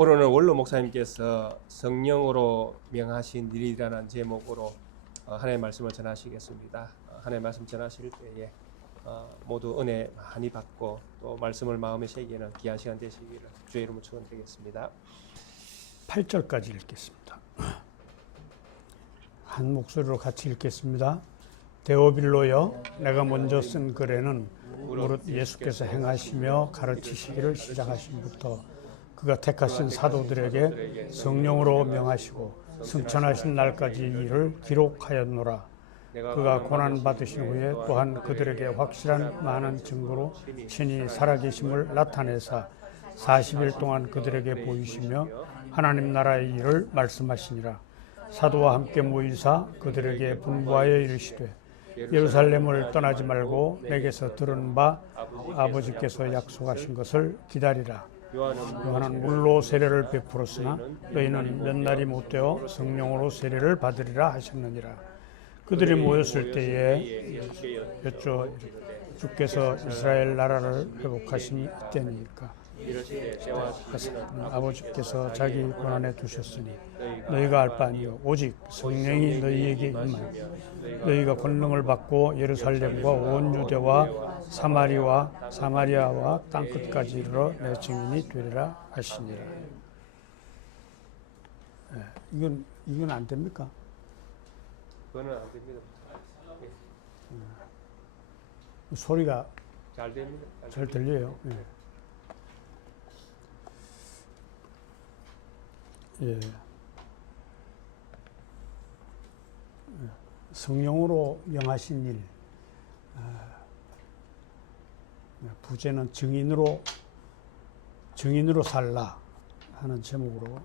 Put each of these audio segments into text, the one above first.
오늘은 원로 목사님께서 성령으로 명하신 일이라는 제목으로 하나님의 말씀을 전하시겠습니다. 하나님의 말씀 전하실 때에 모두 은혜 많이 받고 또 말씀을 마음에 새기는 귀한 시간 되시기를 주의 이름으로 축원드리겠습니다. 8절까지 읽겠습니다. 한 목소리로 같이 읽겠습니다. 데오빌로여, 내가 먼저 쓴 글에는 무릇 예수께서 행하시며 가르치시기를 시작하심부터 그가 택하신 사도들에게 성령으로 명하시고 승천하신 날까지 일을 기록하였노라. 그가 고난받으신 후에 또한 그들에게 확실한 많은 증거로 친히 살아계심을 나타내사 40일 동안 그들에게 보이시며 하나님 나라의 일을 말씀하시니라. 사도와 함께 모이사 그들에게 분부하여 이르시되 예루살렘을 떠나지 말고 내게서 들은 바 아버지께서 약속하신 것을 기다리라. 요한은 물로 세례를 베풀었으나 너희는 몇 날이 못되어 성령으로 세례를 받으리라 하셨느니라. 그들이 모였을 때에 여쭈어 주께서 이스라엘 나라를 회복하시니 이때니까 아버지께서 자기 권한에 두셨으니 너희가 알 바 아니요 오직 성령이 너희에게 임하여 너희가 권능을 받고 예루살렘과 온 유대와 사마리아와 땅끝까지 이르러 내 증인이 되리라 하시니라. 이건 안 됩니까? 그거는 안 됩니다. 소리가 잘 됩니다. 잘 들려요. 예. 성령으로 명하신 일, 부제는 증인으로 살라 하는 제목으로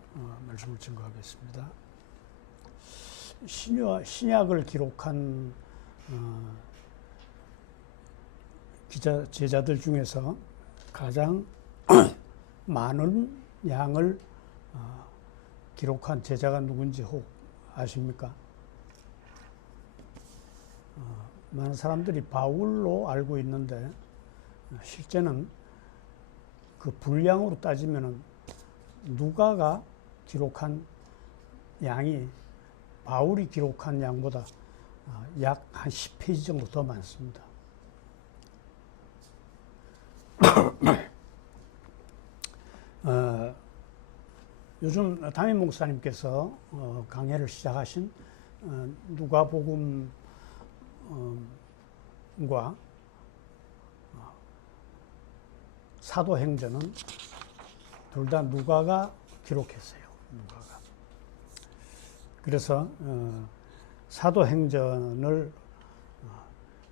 말씀을 증거하겠습니다. 신약을 기록한 제자들 중에서 가장 많은 양을 기록한 제자가 누군지 혹 아십니까? 많은 사람들이 바울로 알고 있는데 실제는 그 분량으로 따지면은 누가가 기록한 양이 바울이 기록한 양보다 약 한 10페이지 정도 더 많습니다. 요즘 담임 목사님께서 강해를 시작하신 누가복음과 사도행전은 둘 다 누가가 기록했어요. 누가가. 그래서 사도행전을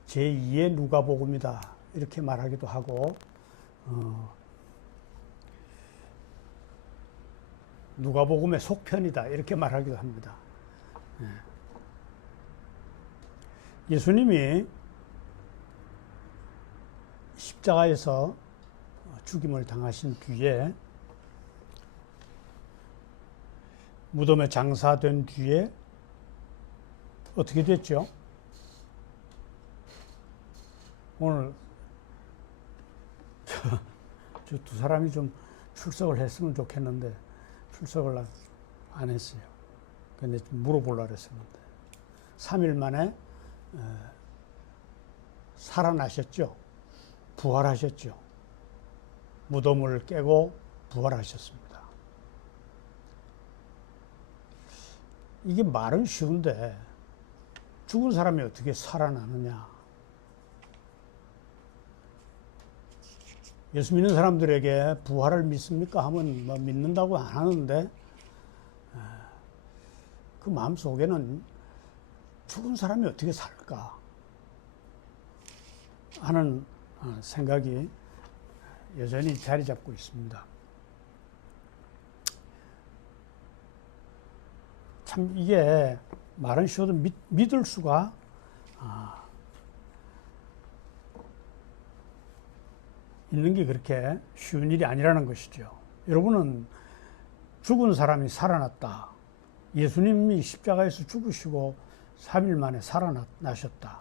제2의 누가복음이다 이렇게 말하기도 하고 누가복음의 속편이다 이렇게 말하기도 합니다. 예수님이 십자가에서 죽임을 당하신 뒤에 무덤에 장사된 뒤에 어떻게 됐죠? 오늘 저 두 사람이 좀 출석을 했으면 좋겠는데 출석을 안 했어요. 근데 좀 물어보려고 했었는데 3일 만에 살아나셨죠. 부활하셨죠. 무덤을 깨고 부활하셨습니다. 이게 말은 쉬운데 죽은 사람이 어떻게 살아나느냐. 예수 믿는 사람들에게 부활을 믿습니까? 하면 뭐 믿는다고 안 하는데 그 마음속에는 죽은 사람이 어떻게 살까 하는 생각이 여전히 자리 잡고 있습니다. 참 이게 말은 쉬워도 믿을 수가 있는 게 그렇게 쉬운 일이 아니라는 것이죠. 여러분은 죽은 사람이 살아났다. 예수님이 십자가에서 죽으시고 3일 만에 살아나셨다.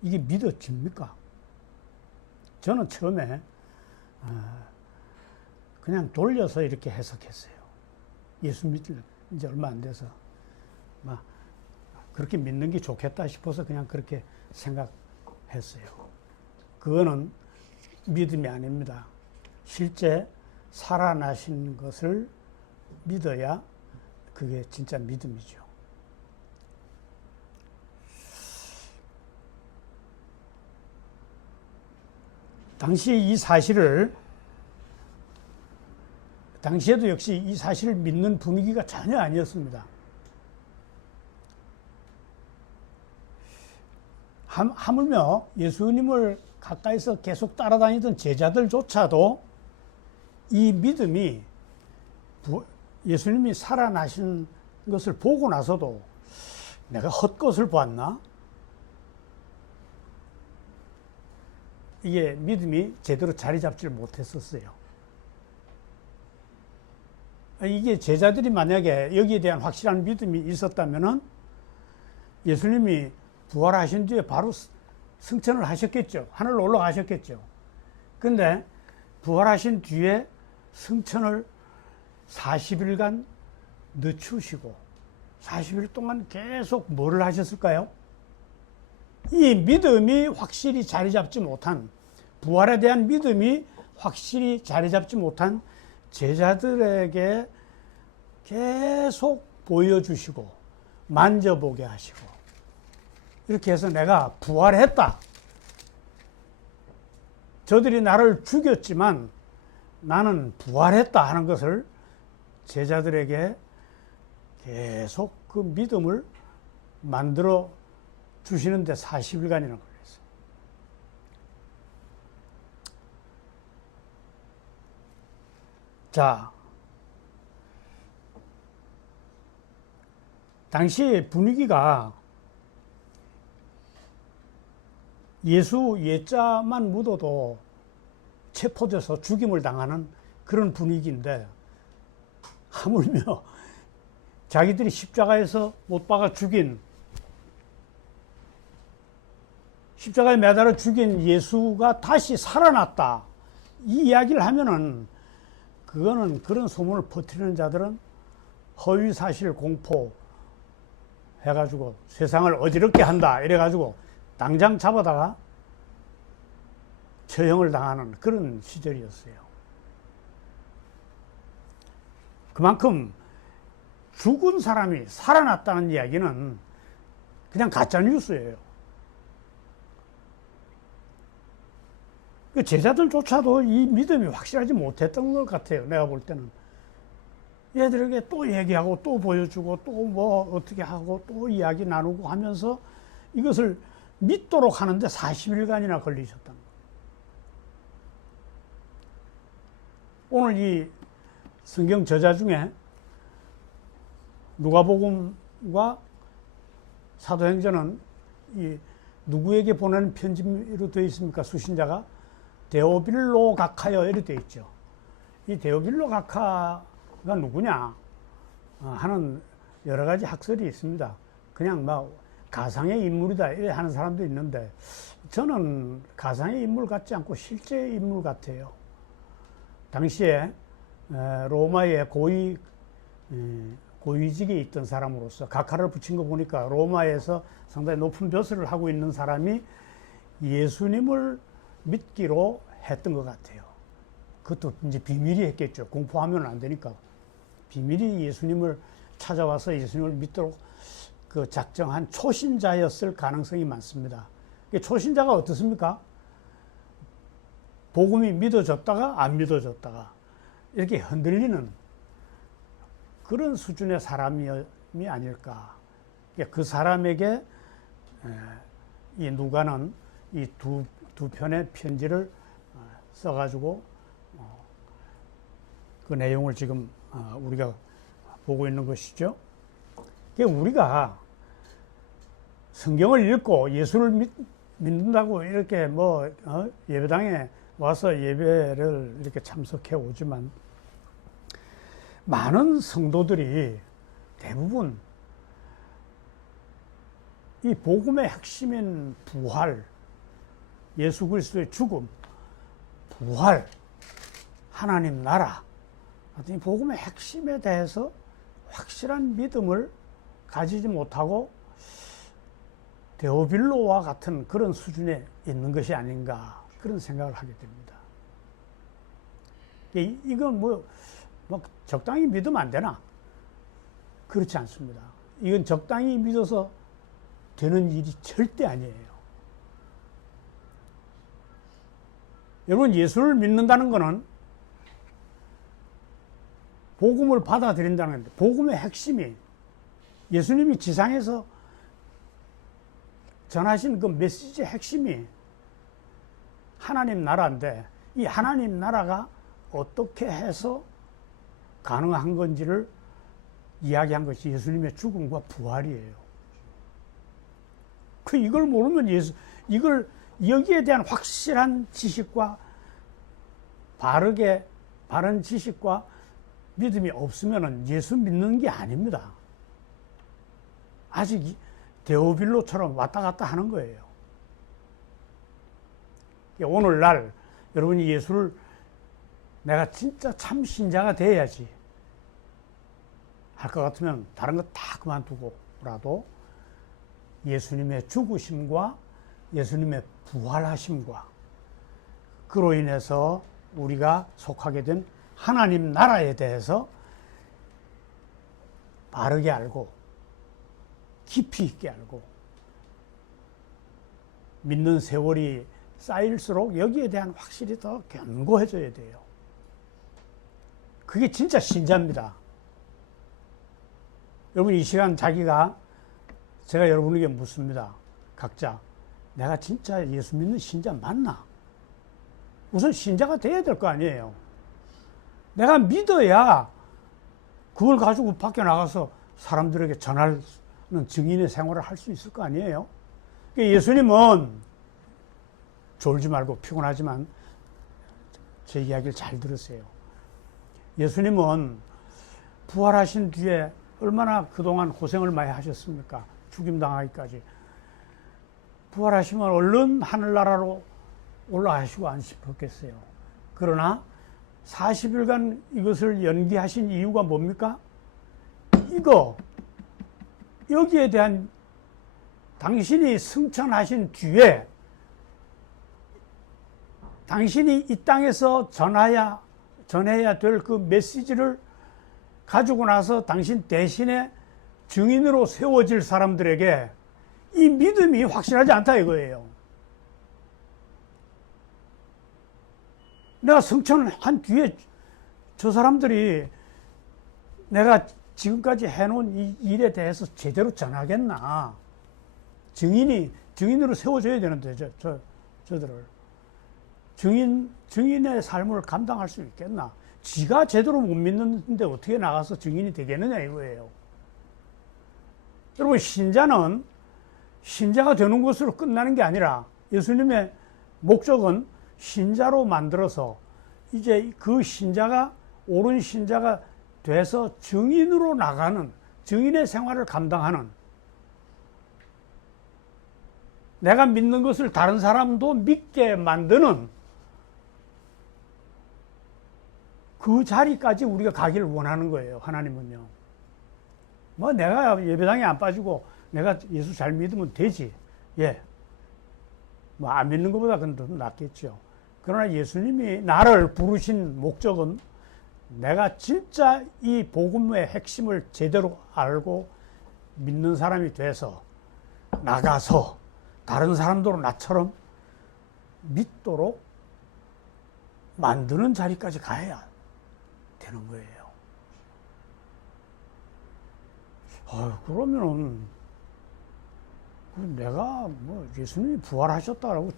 이게 믿어집니까? 저는 처음에 그냥 돌려서 이렇게 해석했어요. 예수 믿을 이제 얼마 안 돼서 막 그렇게 믿는 게 좋겠다 싶어서 그냥 그렇게 생각했어요. 그거는 믿음이 아닙니다. 실제 살아나신 것을 믿어야 그게 진짜 믿음이죠. 당시에 이 사실을, 당시에도 역시 이 사실을 믿는 분위기가 전혀 아니었습니다. 하물며 예수님을 가까이서 계속 따라다니던 제자들조차도 이 믿음이 예수님이 살아나신 것을 보고 나서도 내가 헛것을 보았나? 이게 믿음이 제대로 자리 잡지를 못했었어요. 이게 제자들이 만약에 여기에 대한 확실한 믿음이 있었다면은 예수님이 부활하신 뒤에 바로 승천을 하셨겠죠. 하늘로 올라가셨겠죠. 근데 부활하신 뒤에 승천을 40일간 늦추시고 40일 동안 계속 뭐를 하셨을까요? 이 믿음이 확실히 자리 잡지 못한, 부활에 대한 믿음이 확실히 자리 잡지 못한 제자들에게 계속 보여주시고 만져보게 하시고, 이렇게 해서 내가 부활했다, 저들이 나를 죽였지만 나는 부활했다 하는 것을 제자들에게 계속 그 믿음을 만들어 주시는데 40일간이나 걸렸어요. 자, 당시 분위기가 예수 예자만 묻어도 체포돼서 죽임을 당하는 그런 분위기인데, 하물며 자기들이 십자가에서 못 박아 죽인, 십자가에 매달아 죽인 예수가 다시 살아났다, 이 이야기를 하면은 그거는, 그런 소문을 퍼뜨리는 자들은 허위사실 공포 해가지고 세상을 어지럽게 한다 이래가지고 당장 잡아다가 처형을 당하는 그런 시절이었어요. 그만큼 죽은 사람이 살아났다는 이야기는 그냥 가짜뉴스예요. 제자들조차도 이 믿음이 확실하지 못했던 것 같아요. 내가 볼 때는. 얘들에게 또 얘기하고 또 보여주고 또 뭐 어떻게 하고 또 이야기 나누고 하면서 이것을 믿도록 하는데 40일간이나 걸리셨다는 거예요. 오늘 이 성경 저자 중에 누가복음과 사도행전은 이 누구에게 보내는 편지로 되어 있습니까? 수신자가 데오빌로 각하여 이렇게 되어 있죠. 이 데오빌로 각하가 누구냐 하는 여러 가지 학설이 있습니다. 그냥 막 가상의 인물이다 이래 하는 사람도 있는데, 저는 가상의 인물 같지 않고 실제 인물 같아요. 당시에 로마의 고위직에 있던 사람으로서 각하를 붙인 거 보니까 로마에서 상당히 높은 벼슬을 하고 있는 사람이 예수님을 믿기로 했던 것 같아요. 그것도 이제 비밀이 했겠죠. 공포하면 안 되니까. 비밀이 예수님을 찾아와서 예수님을 믿도록 그 작정한 초신자였을 가능성이 많습니다. 초신자가 어떻습니까? 복음이 믿어졌다가 안 믿어졌다가 이렇게 흔들리는 그런 수준의 사람이 아닐까. 그 사람에게 이 누가는 이 두 편의 편지를 써가지고 그 내용을 지금 우리가 보고 있는 것이죠. 우리가 성경을 읽고 예수를 믿는다고 이렇게 뭐 예배당에 와서 예배를 이렇게 참석해 오지만, 많은 성도들이 대부분 이 복음의 핵심인 부활, 예수 그리스도의 죽음, 부활, 하나님 나라, 하여튼 이 복음의 핵심에 대해서 확실한 믿음을 가지지 못하고 데오빌로와 같은 그런 수준에 있는 것이 아닌가 그런 생각을 하게 됩니다. 이건 뭐 적당히 믿으면 안 되나? 그렇지 않습니다. 이건 적당히 믿어서 되는 일이 절대 아니에요. 여러분, 예수를 믿는다는 것은 복음을 받아들인다는 건데, 복음의 핵심이 예수님이 지상에서 전하신 그 메시지의 핵심이 하나님 나라인데, 이 하나님 나라가 어떻게 해서 가능한 건지를 이야기한 것이 예수님의 죽음과 부활이에요. 이걸 모르면 여기에 대한 확실한 지식과 바른 지식과 믿음이 없으면 예수 믿는 게 아닙니다. 아직 데오빌로처럼 왔다 갔다 하는 거예요. 오늘날 여러분이 예수를 내가 진짜 참 신자가 돼야지 할 것 같으면 다른 거 다 그만두고라도 예수님의 죽으심과 예수님의 부활하심과 그로 인해서 우리가 속하게 된 하나님 나라에 대해서 바르게 알고 깊이 있게 알고 믿는 세월이 쌓일수록 여기에 대한 확실히 더 견고해져야 돼요. 그게 진짜 신자입니다. 여러분, 이 시간 제가 여러분에게 묻습니다. 각자 내가 진짜 예수 믿는 신자 맞나? 우선 신자가 돼야 될 거 아니에요. 내가 믿어야 그걸 가지고 밖에 나가서 사람들에게 전하는 증인의 생활을 할 수 있을 거 아니에요. 예수님은 졸지 말고 피곤하지만 제 이야기를 잘 들으세요. 예수님은 부활하신 뒤에 얼마나 그동안 고생을 많이 하셨습니까? 죽임당하기까지. 부활하시면 얼른 하늘나라로 올라가시고 안 싶었겠어요. 그러나 40일간 이것을 연기하신 이유가 뭡니까? 여기에 대한 당신이 승천하신 뒤에 당신이 이 땅에서 전해야 될 그 메시지를 가지고 나서 당신 대신에 증인으로 세워질 사람들에게 이 믿음이 확실하지 않다 이거예요. 내가 승천한 뒤에 저 사람들이 내가 지금까지 해놓은 이 일에 대해서 제대로 전하겠나? 증인으로 세워줘야 되는데 저들을 증인의 삶을 감당할 수 있겠나? 지가 제대로 못 믿는데 어떻게 나가서 증인이 되겠느냐 이거예요. 여러분, 신자는 신자가 되는 것으로 끝나는 게 아니라 예수님의 목적은 신자로 만들어서 이제 그 신자가 옳은 신자가 돼서 증인으로 나가는 증인의 생활을 감당하는, 내가 믿는 것을 다른 사람도 믿게 만드는 그 자리까지 우리가 가기를 원하는 거예요. 하나님은요. 내가 예배당에 안 빠지고 내가 예수 잘 믿으면 되지. 예. 안 믿는 것보다 그건 더 낫겠죠. 그러나 예수님이 나를 부르신 목적은 내가 진짜 이 복음의 핵심을 제대로 알고 믿는 사람이 돼서 나가서 다른 사람도 나처럼 믿도록 만드는 자리까지 가야 되는 거예요. 그러면은 내가 예수님이 부활하셨다라고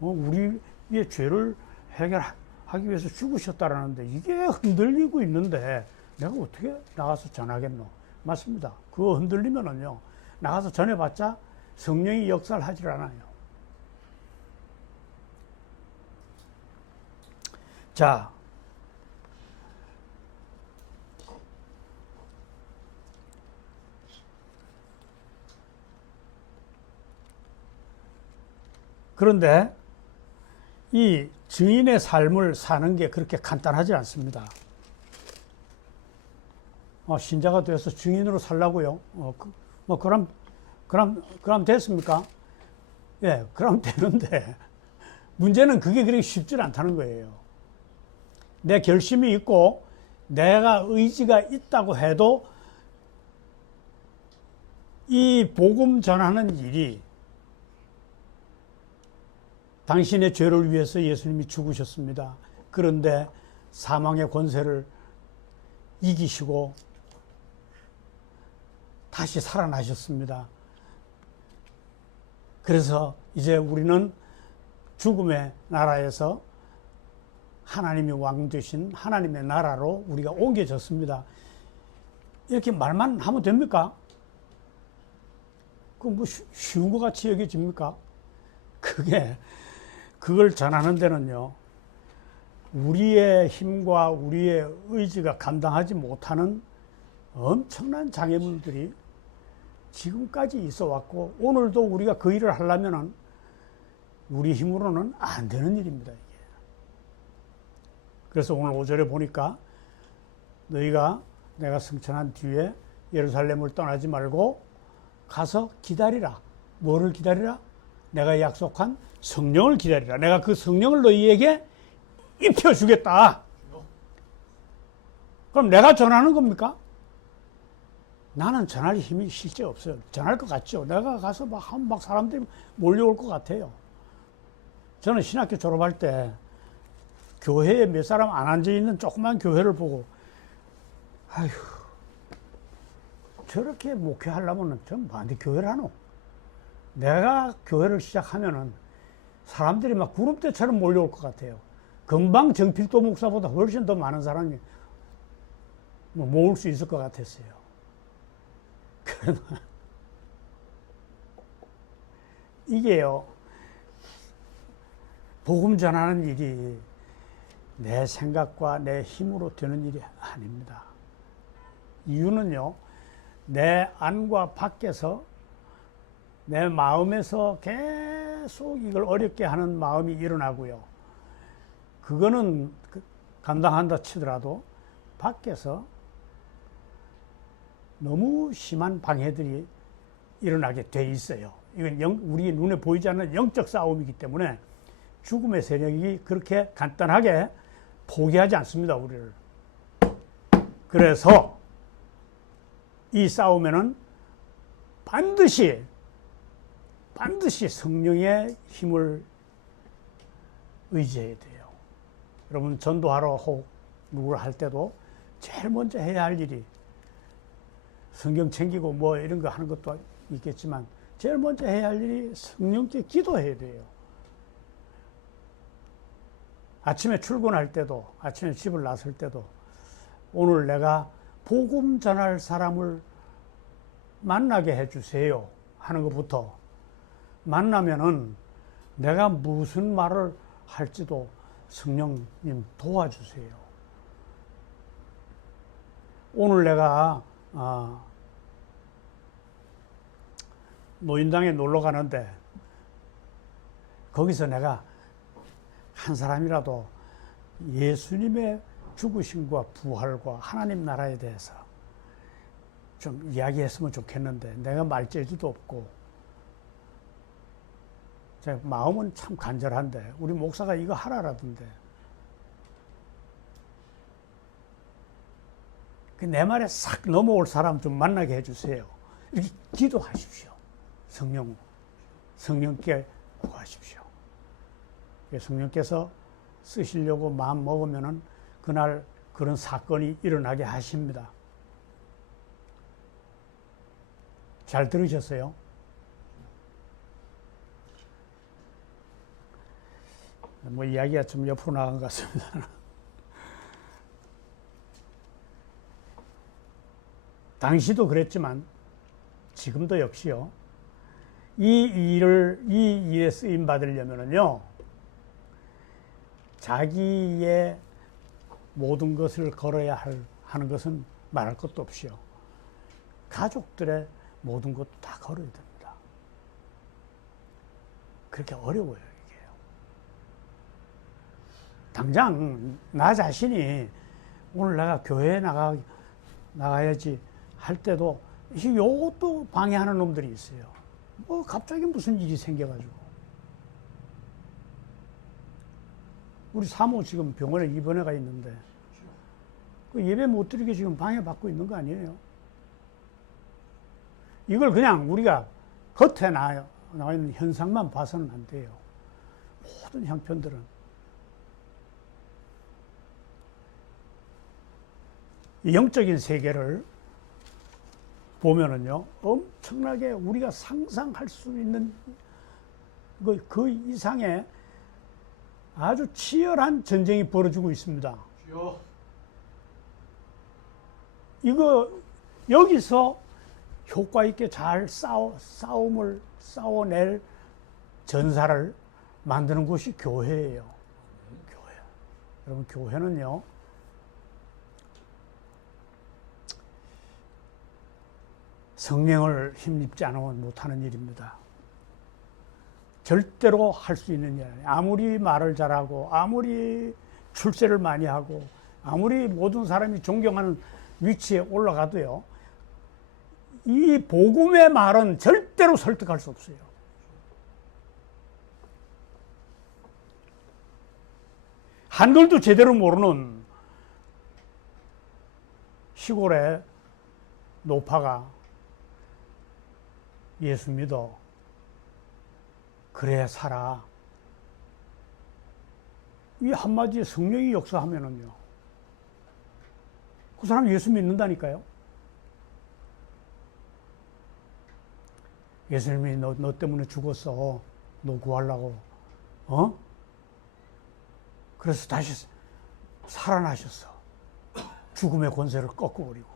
우리의 죄를 해결하기 위해서 죽으셨다라는데 이게 흔들리고 있는데 내가 어떻게 나가서 전하겠노? 맞습니다. 그거 흔들리면은요, 나가서 전해봤자 성령이 역사를 하질 않아요. 자, 그런데 이 증인의 삶을 사는 게 그렇게 간단하지 않습니다. 신자가 돼서 증인으로 살라고요. 그럼 됐습니까? 예, 그럼 되는데 문제는 그게 그렇게 쉽지 않다는 거예요. 내 결심이 있고 내가 의지가 있다고 해도 이 복음 전하는 일이 당신의 죄를 위해서 예수님이 죽으셨습니다. 그런데 사망의 권세를 이기시고 다시 살아나셨습니다. 그래서 이제 우리는 죽음의 나라에서 하나님이 왕 되신 하나님의 나라로 우리가 옮겨졌습니다. 이렇게 말만 하면 됩니까? 그 뭐 쉬운 것 같이 여겨집니까? 그걸 전하는 데는요, 우리의 힘과 우리의 의지가 감당하지 못하는 엄청난 장애물들이 지금까지 있어 왔고, 오늘도 우리가 그 일을 하려면은 우리 힘으로는 안 되는 일입니다, 이게. 그래서 오늘 5절에 보니까 너희가 내가 승천한 뒤에 예루살렘을 떠나지 말고 가서 기다리라. 뭐를 기다리라? 내가 약속한 성령을 기다리라. 내가 그 성령을 너희에게 입혀주겠다. 그럼 내가 전하는 겁니까? 나는 전할 힘이 실제 없어요. 전할 것 같죠. 내가 가서 막 사람들이 몰려올 것 같아요. 저는 신학교 졸업할 때 교회에 몇 사람 안 앉아있는 조그만 교회를 보고, 아휴, 저렇게 목회하려면 전 뭐한테 교회를 하노? 내가 교회를 시작하면은 사람들이 막 구름대처럼 몰려올 것 같아요. 금방 정필도 목사보다 훨씬 더 많은 사람이 모을 수 있을 것 같았어요. 그러나 이게요, 복음 전하는 일이 내 생각과 내 힘으로 되는 일이 아닙니다. 이유는요, 내 안과 밖에서 내 마음에서 계속 이걸 어렵게 하는 마음이 일어나고요. 그거는 감당한다 치더라도 밖에서 너무 심한 방해들이 일어나게 돼 있어요. 이건 우리 눈에 보이지 않는 영적 싸움이기 때문에 죽음의 세력이 그렇게 간단하게 포기하지 않습니다, 우리를. 그래서 이 싸움에는 반드시 성령의 힘을 의지해야 돼요. 여러분, 전도하러 혹 누구를 할 때도 제일 먼저 해야 할 일이, 성경 챙기고 뭐 이런 거 하는 것도 있겠지만 제일 먼저 해야 할 일이 성령께 기도해야 돼요. 아침에 출근할 때도, 아침에 집을 나설 때도, 오늘 내가 복음 전할 사람을 만나게 해주세요 하는 것부터, 만나면은 내가 무슨 말을 할지도 성령님 도와주세요. 오늘 내가 노인당에 놀러 가는데 거기서 내가 한 사람이라도 예수님의 죽으심과 부활과 하나님 나라에 대해서 좀 이야기했으면 좋겠는데 내가 말재주도 없고, 제 마음은 참 간절한데 우리 목사가 이거 하라라던데 내 말에 싹 넘어올 사람 좀 만나게 해주세요. 이렇게 기도하십시오. 성령께 구하십시오. 성령께서 쓰시려고 마음 먹으면은 그날 그런 사건이 일어나게 하십니다. 잘 들으셨어요? 뭐 이야기가 좀 옆으로 나간 것 같습니다. 당시도 그랬지만 지금도 역시요. 이 일에 쓰임 받으려면요, 자기의 모든 것을 걸어야 하는 것은 말할 것도 없이요, 가족들의 모든 것도 다 걸어야 됩니다. 그렇게 어려워요, 이게. 당장 나 자신이 오늘 내가 교회에 나가 나가야지 할 때도 요것도 방해하는 놈들이 있어요. 뭐 갑자기 무슨 일이 생겨가지고. 우리 사모 지금 병원에 입원해 가 있는데 그 예배 못 드리게 지금 방해받고 있는 거 아니에요? 이걸 그냥 우리가 겉에 나와 있는 현상만 봐서는 안 돼요. 모든 형편들은. 영적인 세계를 보면은요, 엄청나게 우리가 상상할 수 있는 그 이상의 아주 치열한 전쟁이 벌어지고 있습니다. 이거 여기서 효과 있게 잘 싸워낼 전사를 만드는 곳이 교회예요. 교회. 여러분, 교회는요, 성령을 힘입지 않으면 못하는 일입니다. 절대로 할 수 있는 일 아니에요. 아무리 말을 잘하고, 아무리 출세를 많이 하고, 아무리 모든 사람이 존경하는 위치에 올라가도요, 이 복음의 말은 절대로 설득할 수 없어요. 한글도 제대로 모르는 시골의 노파가 예수 믿어. 그래 살아. 이 한마디에 성령이 역사하면은요, 그 사람 예수 믿는다니까요. 예수님이 너 때문에 죽었어. 너 구하려고. 그래서 다시 살아나셨어. 죽음의 권세를 꺾어버리고.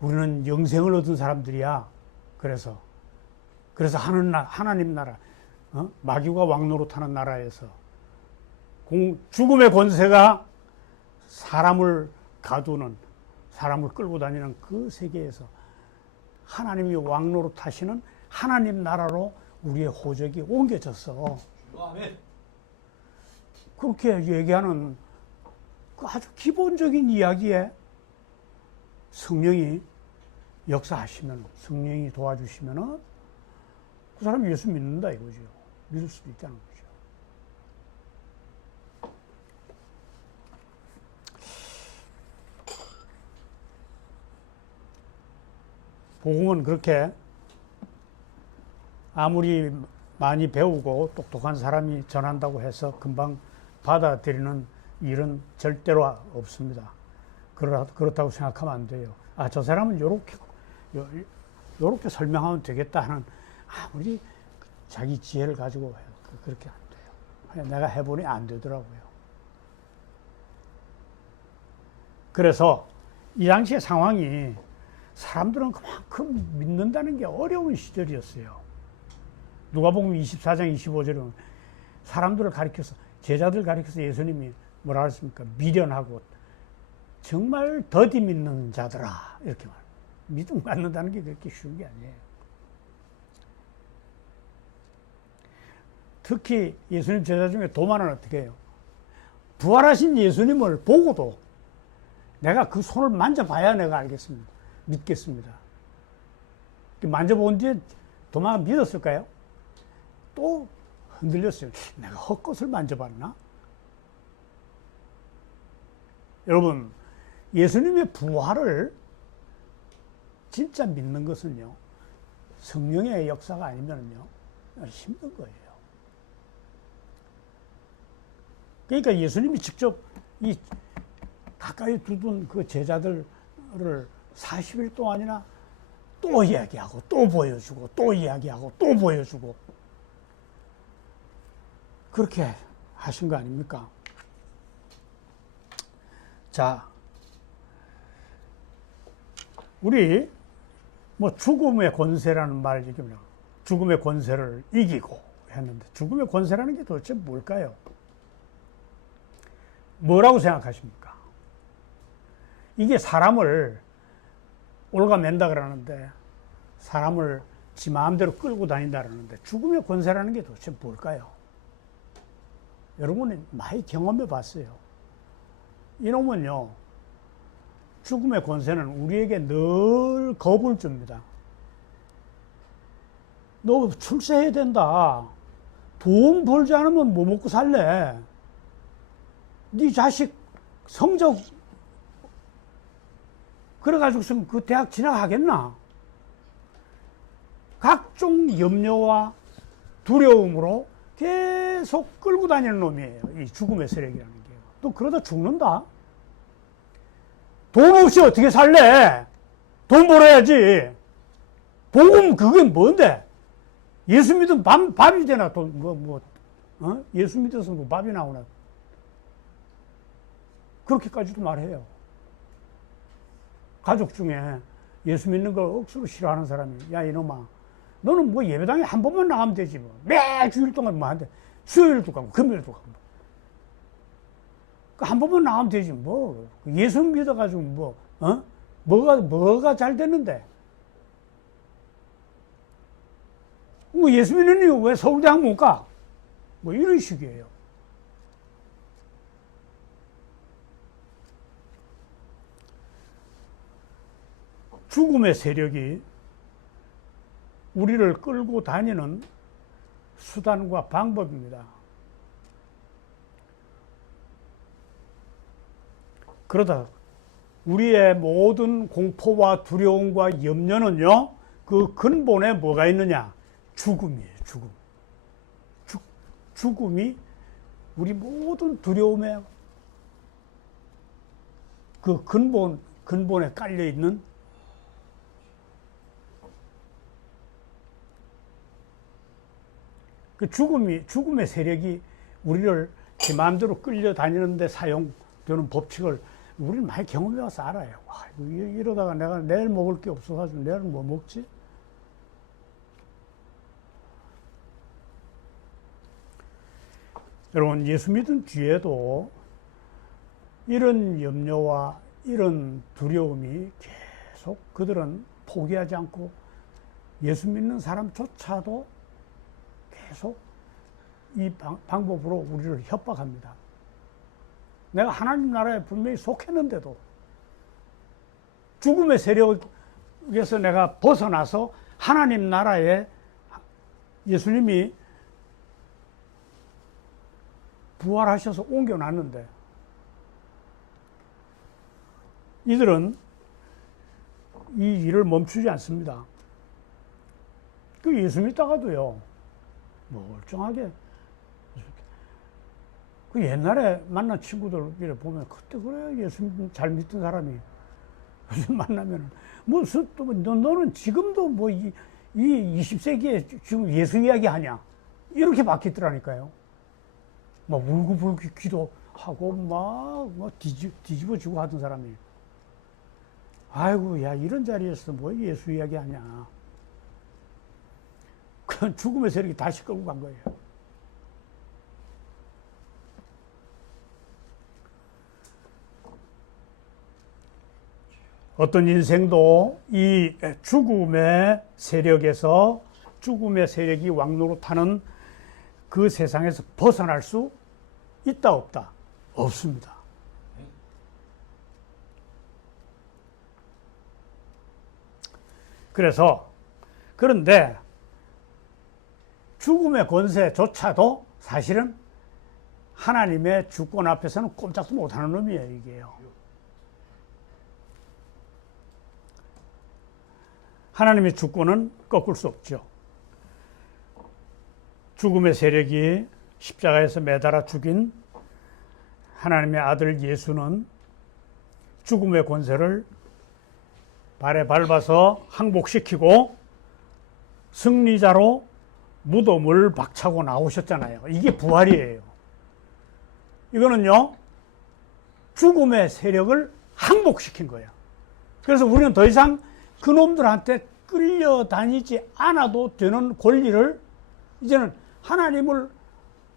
우리는 영생을 얻은 사람들이야. 그래서 하나님 나라, 마귀가 왕노릇하는 나라에서 죽음의 권세가 사람을 가두는, 사람을 끌고 다니는 그 세계에서 하나님이 왕노릇하시는 하나님 나라로 우리의 호적이 옮겨졌어. 아멘. 그렇게 얘기하는 그 아주 기본적인 이야기에 성령이 역사하시면, 성령이 도와주시면은 그 사람이 예수 믿는다 이거죠. 믿을 수도 있다는 거죠. 복음은 그렇게 아무리 많이 배우고 똑똑한 사람이 전한다고 해서 금방 받아들이는 일은 절대로 없습니다. 그렇다고 생각하면 안 돼요. 아, 저 사람은 요렇게 설명하면 되겠다 하는 아무리 자기 지혜를 가지고 그렇게 안 돼요. 내가 해보니 안 되더라고요. 그래서 이 당시의 상황이 사람들은 그만큼 믿는다는 게 어려운 시절이었어요. 누가복음 24장 25절에 사람들을 가리켜서, 제자들 가리켜서 예수님이 뭐라 했습니까? 미련하고 정말 더디 믿는 자들아, 이렇게 말해요. 믿음 갖는다는 게 그렇게 쉬운 게 아니에요. 특히 예수님 제자 중에 도마는 어떻게 해요? 부활하신 예수님을 보고도 내가 그 손을 만져봐야 내가 알겠습니다. 믿겠습니다. 만져본 뒤에 도마가 믿었을까요? 또 흔들렸어요. 내가 헛것을 만져봤나? 여러분, 예수님의 부활을 진짜 믿는 것은요, 성령의 역사가 아니면요, 힘든 거예요. 그러니까 예수님이 직접 이 가까이 두둔 그 제자들을 40일 동안이나 또 이야기하고, 또 보여주고, 또 이야기하고, 또 보여주고, 그렇게 하신 거 아닙니까? 자, 우리 뭐 죽음의 권세라는 말 얘기합니다. 죽음의 권세를 이기고 했는데, 죽음의 권세라는 게 도대체 뭘까요? 뭐라고 생각하십니까? 이게 사람을 올가맨다 그러는데, 사람을 지 마음대로 끌고 다닌다 그러는데, 죽음의 권세라는 게 도대체 뭘까요? 여러분이 많이 경험해 봤어요. 이놈은요, 죽음의 권세는 우리에게 늘 겁을 줍니다. 너 출세해야 된다. 돈 벌지 않으면 뭐 먹고 살래? 네 자식 성적 그래가지고선 그 대학 진학하겠나? 각종 염려와 두려움으로 계속 끌고 다니는 놈이에요. 이 죽음의 세력이라는 게. 또 그러다 죽는다. 돈 없이 어떻게 살래? 돈 벌어야지. 복음 그게 뭔데? 예수 믿으면 밥이 되나? 예수 믿어서 뭐 밥이 나오나? 그렇게까지도 말해요. 가족 중에 예수 믿는 걸 억수로 싫어하는 사람이, 야, 이놈아, 너는 뭐 예배당에 한 번만 나가면 되지 뭐. 매 주일 동안 뭐 한대. 수요일도 가고, 금요일도 가고. 한 번만 나가면 되지 뭐. 예수 믿어가지고 뭐가 잘 됐는데. 뭐 예수 믿는 이유 왜 서울대학 못 가? 뭐 이런 식이에요. 죽음의 세력이 우리를 끌고 다니는 수단과 방법입니다. 그러다 우리의 모든 공포와 두려움과 염려는요, 그 근본에 뭐가 있느냐? 죽음이에요, 죽음. 죽음이 우리 모든 두려움의 그 근본에 깔려있는 그 죽음의 세력이 우리를 제 마음대로 끌려다니는데 사용되는 법칙을 우리는 많이 경험해와서 알아요. 와, 이러다가 내가 내일 먹을 게 없어가지고 내일 뭐 먹지? 여러분, 예수 믿은 뒤에도 이런 염려와 이런 두려움이 계속 그들은 포기하지 않고 예수 믿는 사람조차도 계속 이 방법으로 우리를 협박합니다. 내가 하나님 나라에 분명히 속했는데도 죽음의 세력에서 내가 벗어나서 하나님 나라에 예수님이 부활하셔서 옮겨놨는데 이들은 이 일을 멈추지 않습니다. 그 예수 믿다가도요, 멀쩡하게 그 옛날에 만난 친구들 보면 그때 그래 예수 잘 믿던 사람이 요즘 만나면 너는 지금도 뭐 이 20세기에 지금 예수 이야기 하냐 이렇게 바뀌더라니까요. 막 울고불고 기도하고 막 뒤집어지고 하던 사람이, 아이고 야 이런 자리에서 뭐 예수 이야기 하냐. 그 죽음의 세력이 다시 끌고 간 거예요. 어떤 인생도 이 죽음의 세력에서 죽음의 세력이 왕노릇하는 그 세상에서 벗어날 수 있다 없다? 없습니다. 그런데 죽음의 권세조차도 사실은 하나님의 주권 앞에서는 꼼짝도 못하는 놈이에요, 이게요. 하나님의 주권은 꺾을 수 없죠. 죽음의 세력이 십자가에서 매달아 죽인 하나님의 아들 예수는 죽음의 권세를 발에 밟아서 항복시키고 승리자로 무덤을 박차고 나오셨잖아요. 이게 부활이에요. 이거는요, 죽음의 세력을 항복시킨 거예요. 그래서 우리는 더 이상 그놈들한테 끌려다니지 않아도 되는 권리를 이제는 하나님을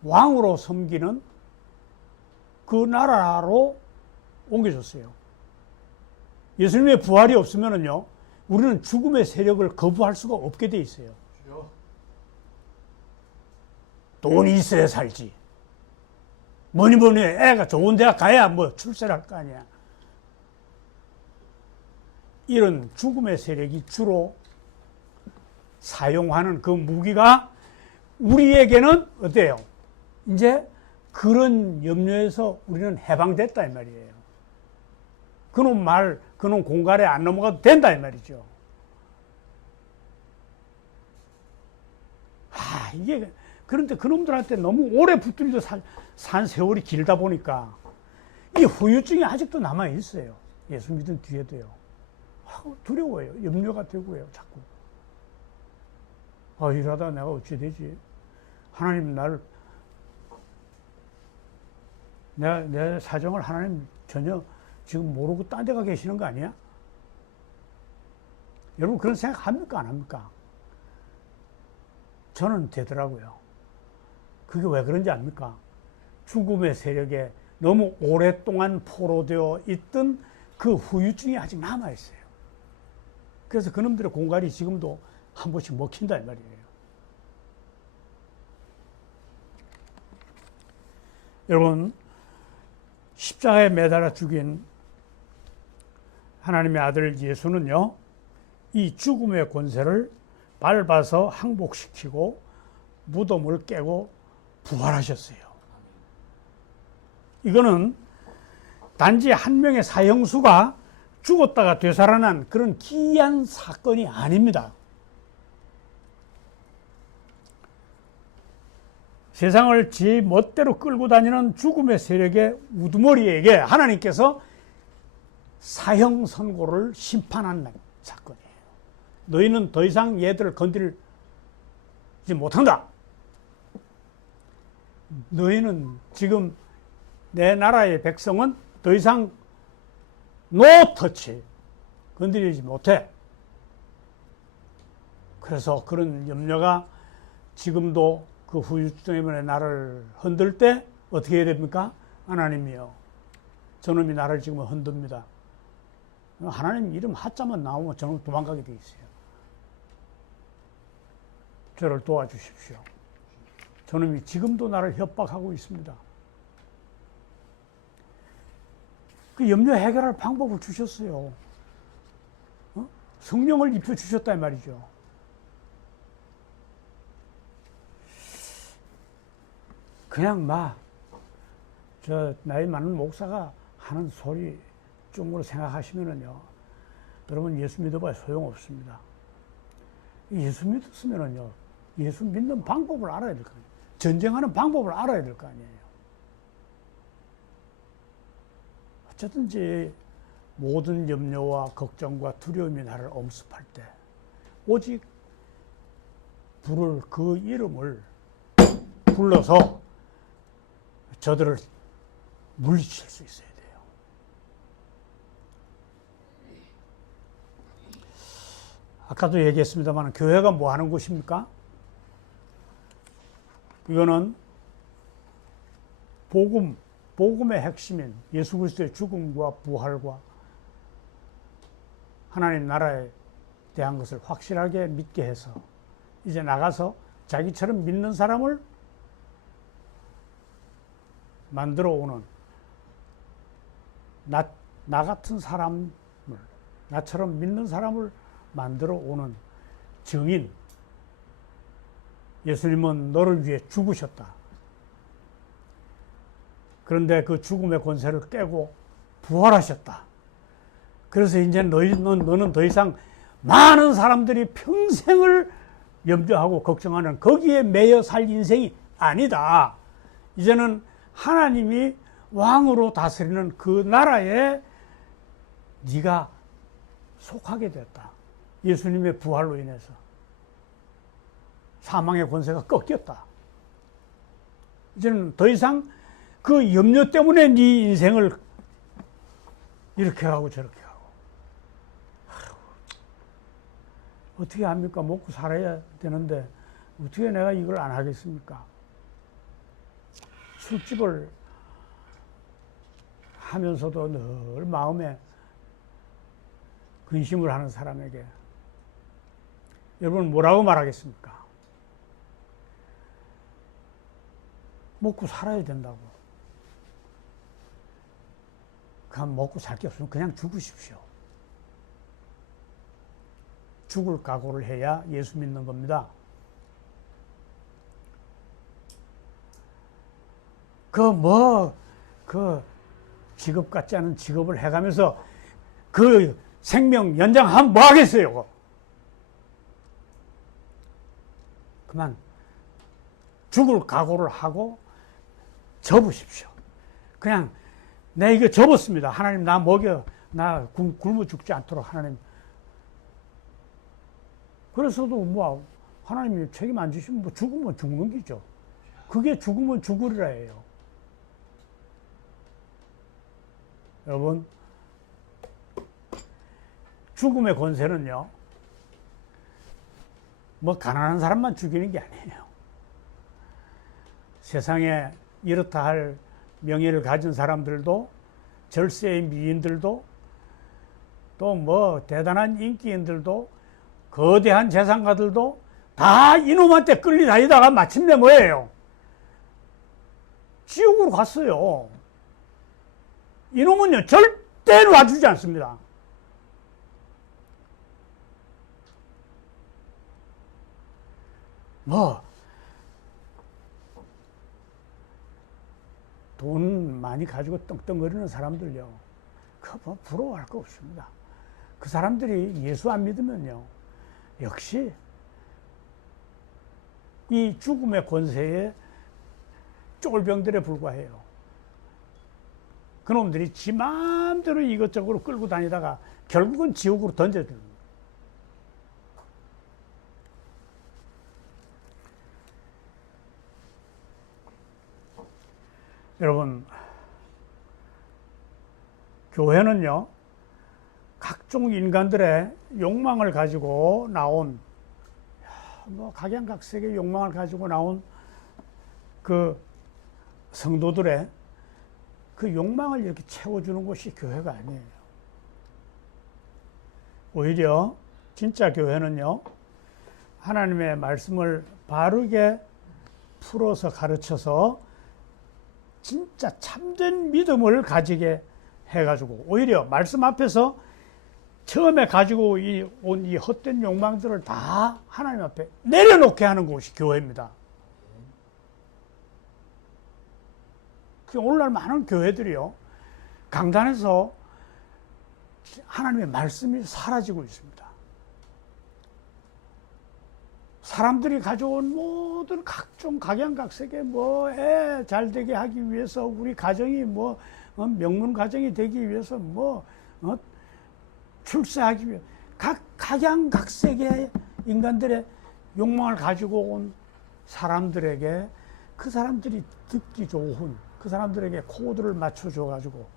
왕으로 섬기는 그 나라로 옮겨줬어요. 예수님의 부활이 없으면요, 우리는 죽음의 세력을 거부할 수가 없게 돼 있어요. 돈이 있어야 살지. 뭐니 애가 좋은 대학 가야 뭐 출세를 할 거 아니야. 이런 죽음의 세력이 주로 사용하는 그 무기가 우리에게는 어때요? 이제 그런 염려에서 우리는 해방됐다 이 말이에요. 그놈 공갈에 안 넘어가도 된다 이 말이죠. 이게 그런데 그놈들한테 너무 오래 붙들려 산 세월이 길다 보니까 이 후유증이 아직도 남아 있어요. 예수 믿은 뒤에도요. 두려워요. 염려가 되고요. 자꾸. 이러다 내가 어찌 되지? 하나님 내 사정을 하나님 전혀 지금 모르고 딴 데 가 계시는 거 아니야? 여러분 그런 생각 합니까? 안 합니까? 저는 되더라고요. 그게 왜 그런지 압니까? 죽음의 세력에 너무 오랫동안 포로되어 있던 그 후유증이 아직 남아있어요. 그래서 그놈들의 공갈이 지금도 한 번씩 먹힌다 이 말이에요. 여러분, 십자가에 매달아 죽인 하나님의 아들 예수는요, 이 죽음의 권세를 밟아서 항복시키고 무덤을 깨고 부활하셨어요. 이거는 단지 한 명의 사형수가 죽었다가 되살아난 그런 기이한 사건이 아닙니다. 세상을 지 멋대로 끌고 다니는 죽음의 세력의 우두머리에게 하나님께서 사형 선고를 심판한 사건이에요. 너희는 더 이상 얘들을 건드리지 못한다. 너희는 지금 내 나라의 백성은 더 이상 노 터치 건드리지 못해. 그래서 그런 염려가 지금도 그 후유증 때문에 나를 흔들 때 어떻게 해야 됩니까? 하나님이요, 저놈이 나를 지금 흔듭니다. 하나님 이름 하자만 나오면 저놈 도망가게 돼 있어요. 저를 도와주십시오. 저놈이 지금도 나를 협박하고 있습니다. 그 염려 해결할 방법을 주셨어요. 성령을 입혀주셨다 이 말이죠. 그냥 저 나이 많은 목사가 하는 소리 쪽으로 생각하시면은요, 여러분 예수 믿어봐야 소용없습니다. 예수 믿었으면은요, 예수 믿는 방법을 알아야 될 거 아니에요. 전쟁하는 방법을 알아야 될 거 아니에요. 어쨌든지 모든 염려와 걱정과 두려움이 나를 엄습할 때 오직 부를 그 이름을 불러서 저들을 물리칠 수 있어야 돼요. 아까도 얘기했습니다만 교회가 뭐 하는 곳입니까? 이거는 복음의 핵심인 예수 그리스도의 죽음과 부활과 하나님 나라에 대한 것을 확실하게 믿게 해서 이제 나가서 자기처럼 믿는 사람을 만들어 오는, 나 같은 사람을, 나처럼 믿는 사람을 만들어 오는 증인, 예수님은 너를 위해 죽으셨다. 그런데 그 죽음의 권세를 깨고 부활하셨다. 그래서 이제 너는 더 이상 많은 사람들이 평생을 염려하고 걱정하는 거기에 매여 살 인생이 아니다. 이제는 하나님이 왕으로 다스리는 그 나라에 네가 속하게 됐다. 예수님의 부활로 인해서 사망의 권세가 꺾였다. 이제는 더 이상 그 염려 때문에 네 인생을 이렇게 하고 저렇게 하고 어떻게 합니까? 먹고 살아야 되는데 어떻게 내가 이걸 안 하겠습니까? 술집을 하면서도 늘 마음에 근심을 하는 사람에게 여러분 뭐라고 말하겠습니까? 먹고 살아야 된다고. 그냥 먹고 살 게 없으면 그냥 죽으십시오. 죽을 각오를 해야 예수 믿는 겁니다. 그 직업 같지 않은 직업을 해가면서 그 생명 연장하면 뭐 하겠어요? 그만 죽을 각오를 하고 접으십시오. 그냥 내 이거 접었습니다. 하나님 나 먹여, 나 굶어 죽지 않도록 하나님. 그래서도 뭐 하나님이 책임 안 지시면 뭐 죽으면 죽는 기죠. 그게 죽으면 죽으리라 해요. 여러분, 죽음의 권세는요, 뭐 가난한 사람만 죽이는 게 아니에요. 세상에 이렇다 할 명예를 가진 사람들도, 절세의 미인들도, 또 뭐 대단한 인기인들도, 거대한 재산가들도 다 이놈한테 끌려다니다가 마침내 뭐예요? 지옥으로 갔어요. 이놈은요, 절대 놔주지 않습니다. 돈 많이 가지고 떵떵거리는 사람들요, 그거 부러워할 거 없습니다. 그 사람들이 예수 안 믿으면요, 역시 이 죽음의 권세에 쫄병들에 불과해요. 그놈들이 지 마음대로 이것저것 끌고 다니다가 결국은 지옥으로 던져줍니다. 여러분, 교회는요, 각종 인간들의 욕망을 가지고 나온, 뭐 각양각색의 욕망을 가지고 나온 그 성도들의 그 욕망을 이렇게 채워주는 것이 교회가 아니에요. 오히려 진짜 교회는요, 하나님의 말씀을 바르게 풀어서 가르쳐서 진짜 참된 믿음을 가지게 해가지고, 오히려 말씀 앞에서 처음에 가지고 온 이 헛된 욕망들을 다 하나님 앞에 내려놓게 하는 곳이 교회입니다. 오늘날 많은 교회들이요, 강단에서 하나님의 말씀이 사라지고 있습니다. 사람들이 가져온 모든 각종 각양각색의 뭐 애 잘되게 하기 위해서, 우리 가정이 뭐 명문 가정이 되기 위해서, 뭐 출세하기 위해 각양각색의 인간들의 욕망을 가지고 온 사람들에게, 그 사람들이 듣기 좋은, 그 사람들에게 코드를 맞춰줘 가지고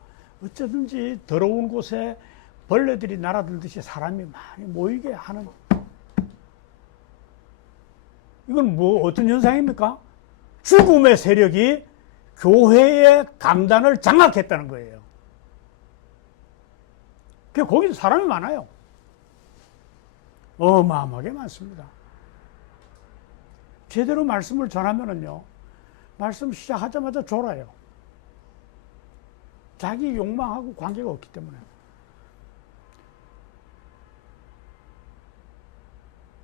어쩌든지 더러운 곳에 벌레들이 날아들듯이 사람이 많이 모이게 하는, 이건 뭐 어떤 현상입니까? 죽음의 세력이 교회의 강단을 장악했다는 거예요. 거기서 사람이 많아요. 어마어마하게 많습니다. 제대로 말씀을 전하면은요, 말씀 시작하자마자 졸아요. 자기 욕망하고 관계가 없기 때문에.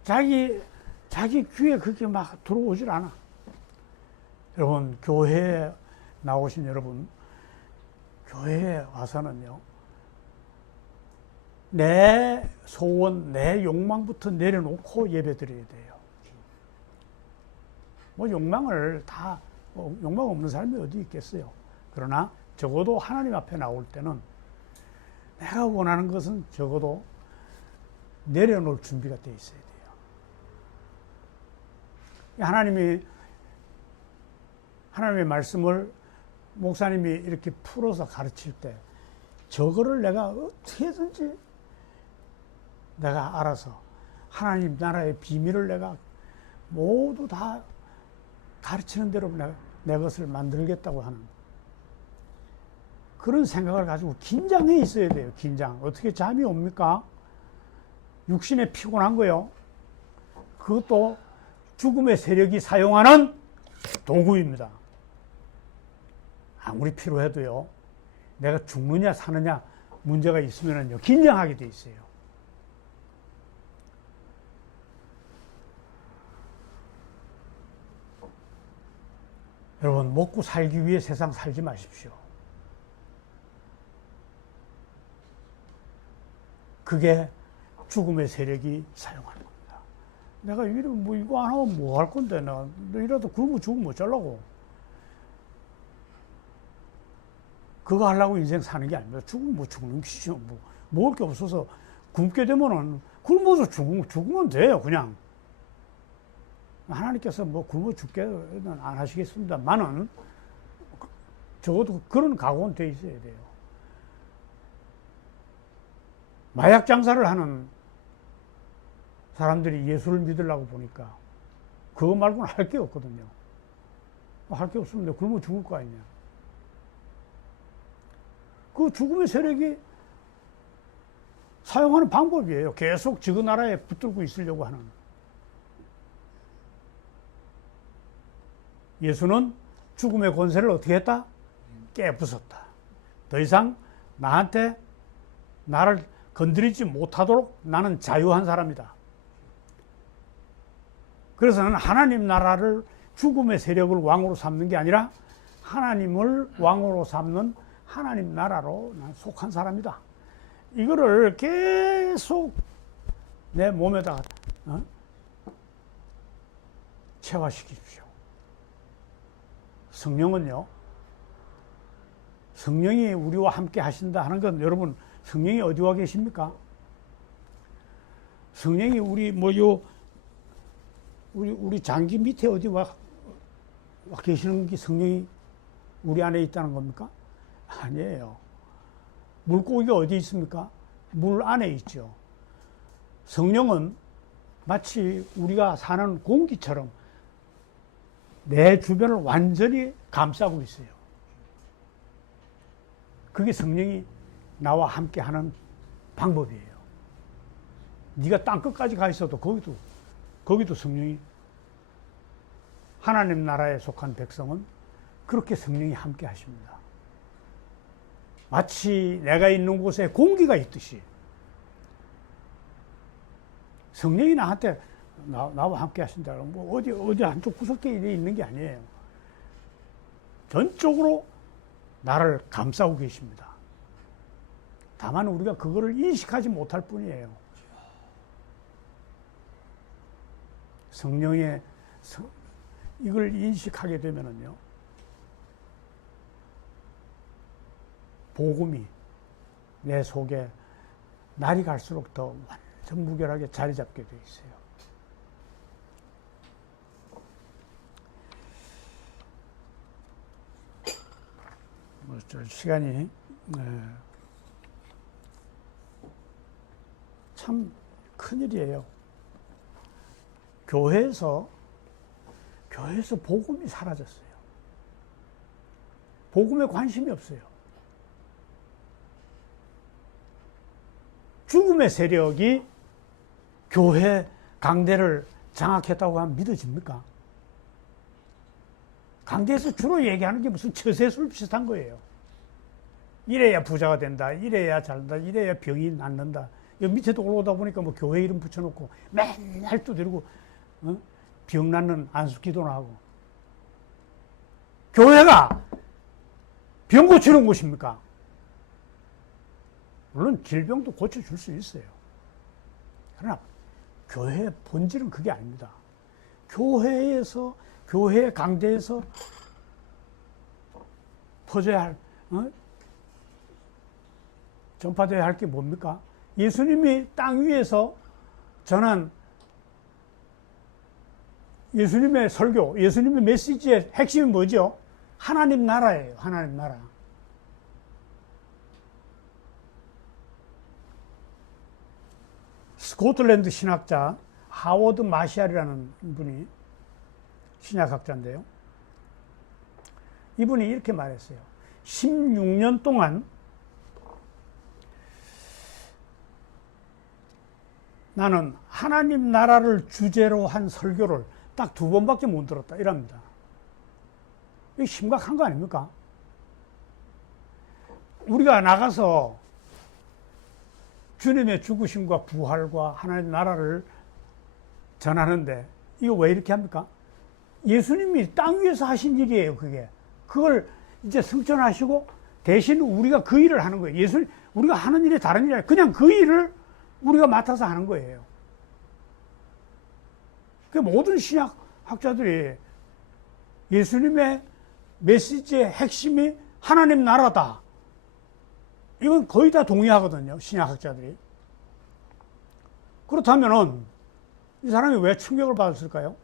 자기 귀에 그렇게 막 들어오질 않아. 여러분, 교회에 나오신 여러분, 교회에 와서는요, 내 소원, 내 욕망부터 내려놓고 예배 드려야 돼요. 뭐 욕망을 다, 욕망 없는 사람이 어디 있겠어요. 그러나 적어도 하나님 앞에 나올 때는 내가 원하는 것은 적어도 내려놓을 준비가 돼 있어야 돼요. 하나님의 말씀을 목사님이 이렇게 풀어서 가르칠 때 저거를 내가 어떻게든지 내가 알아서 하나님 나라의 비밀을 내가 모두 다 가르치는 대로 내 것을 만들겠다고 하는 그런 생각을 가지고 긴장해 있어야 돼요. 긴장. 어떻게 잠이 옵니까? 육신에 피곤한 거요. 그것도 죽음의 세력이 사용하는 도구입니다. 아무리 필요해도요, 내가 죽느냐 사느냐 문제가 있으면요, 긴장하게 돼 있어요. 여러분, 먹고 살기 위해 세상 살지 마십시오. 그게 죽음의 세력이 사용하는 겁니다. 내가 뭐 이거 안 하면 뭐 할 건데, 너 이러다 굶어 죽으면 어쩌려고. 그거 하려고 인생 사는 게 아닙니다. 죽으면 뭐 죽는 것이죠. 뭐 먹을 게 없어서 굶게 되면은 굶어서 죽으면 돼요, 그냥. 하나님께서 뭐 굶어 죽게는 안 하시겠습니다만은 적어도 그런 각오는 돼 있어야 돼요. 마약 장사를 하는 사람들이 예수를 믿으려고 보니까 그거 말고는 할 게 없거든요. 할 게 없으면 굶어 죽을 거 아니냐. 그 죽음의 세력이 사용하는 방법이에요. 계속 저 나라에 붙들고 있으려고 하는. 예수는 죽음의 권세를 어떻게 했다? 깨부쉈다. 더 이상 나를 건드리지 못하도록 나는 자유한 사람이다. 그래서 나는 하나님 나라를 죽음의 세력을 왕으로 삼는 게 아니라 하나님을 왕으로 삼는 하나님 나라로 난 속한 사람이다. 이거를 계속 내 몸에다가 체화시키십시오. 성령은요, 성령이 우리와 함께 하신다 하는 건 여러분, 성령이 어디와 계십니까? 성령이 우리 장기 밑에 어디 와 계시는 게 성령이 우리 안에 있다는 겁니까? 아니에요. 물고기가 어디 있습니까? 물 안에 있죠. 성령은 마치 우리가 사는 공기처럼 내 주변을 완전히 감싸고 있어요. 그게 성령이 나와 함께 하는 방법이에요. 네가 땅끝까지 가 있어도 거기도 성령이, 하나님 나라에 속한 백성은 그렇게 성령이 함께 하십니다. 마치 내가 있는 곳에 공기가 있듯이 성령이 나한테 나와 함께 하신다. 뭐 어디 한쪽 구석에 있는 게 아니에요. 전적으로 나를 감싸고 계십니다. 다만 우리가 그거를 인식하지 못할 뿐이에요. 성령의 이걸 인식하게 되면은요, 복음이 내 속에 날이 갈수록 더 완전 무결하게 자리 잡게 돼 있어요. 시간이 참 큰일이에요. 교회에서 복음이 사라졌어요. 복음에 관심이 없어요. 죽음의 세력이 교회 강대를 장악했다고 하면 믿어집니까? 강대에서 주로 얘기하는 게 무슨 처세술 비슷한 거예요. 이래야 부자가 된다, 이래야 잘된다, 이래야 병이 낫는다. 여기 밑에도 올라오다 보니까 뭐 교회 이름 붙여놓고 맨날 두드리고 병 낫는 안수기도나 하고. 교회가 병 고치는 곳입니까? 물론 질병도 고쳐줄 수 있어요. 그러나 교회의 본질은 그게 아닙니다. 교회 강대에서 퍼져야 할, 전파되어야 할 게 뭡니까? 예수님이 땅 위에서 전한 예수님의 설교, 예수님의 메시지의 핵심이 뭐죠? 하나님 나라예요. 하나님 나라. 스코틀랜드 신학자 하워드 마샬이라는 분이 신약학자인데요. 이분이 이렇게 말했어요. 16년 동안 나는 하나님 나라를 주제로 한 설교를 딱 2번밖에 못 들었다. 이랍니다. 이게 심각한 거 아닙니까? 우리가 나가서 주님의 죽으심과 부활과 하나님 나라를 전하는데 이거 왜 이렇게 합니까? 예수님이 땅 위에서 하신 일이에요, 그게. 그걸 이제 승천하시고 대신 우리가 그 일을 하는 거예요. 우리가 하는 일이 다른 일이 아니라 그냥 그 일을 우리가 맡아서 하는 거예요. 그 모든 신약 학자들이 예수님의 메시지의 핵심이 하나님 나라다. 이건 거의 다 동의하거든요, 신약 학자들이. 그렇다면은 이 사람이 왜 충격을 받았을까요?